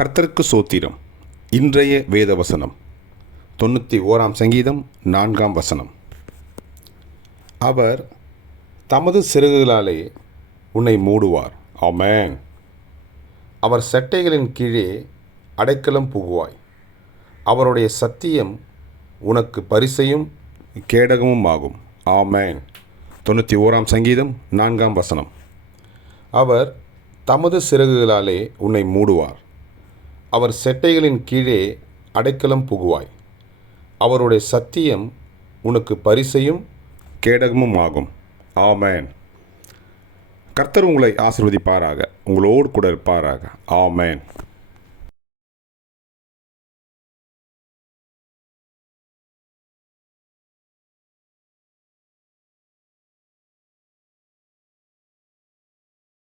கர்த்தருக்கு சோத்திரம். இன்றைய வேத வசனம் தொண்ணூற்றி ஓராம் சங்கீதம் நான்காம் வசனம். அவர் தமது சிறகுகளாலே உன்னை மூடுவார். ஆமென். அவர் சட்டைகளின் கீழே அடைக்கலம் புகுவாய். அவருடைய சத்தியம் உனக்கு பரிசையும் கேடகமும் ஆகும். ஆமேன். தொண்ணூற்றி ஓராம் சங்கீதம் நான்காம் வசனம். அவர் தமது சிறகுகளாலே உன்னை மூடுவார். அவர் செட்டைகளின் கீழே அடைக்கலம் புகுவாய். அவருடைய சத்தியம் உனக்கு பரிசையும் கேடகமும் ஆகும். ஆமேன். கர்த்தர் உங்களை ஆசிர்வதிப்பாராக. உங்களோடு கூட இருப்பாராக. ஆமேன்.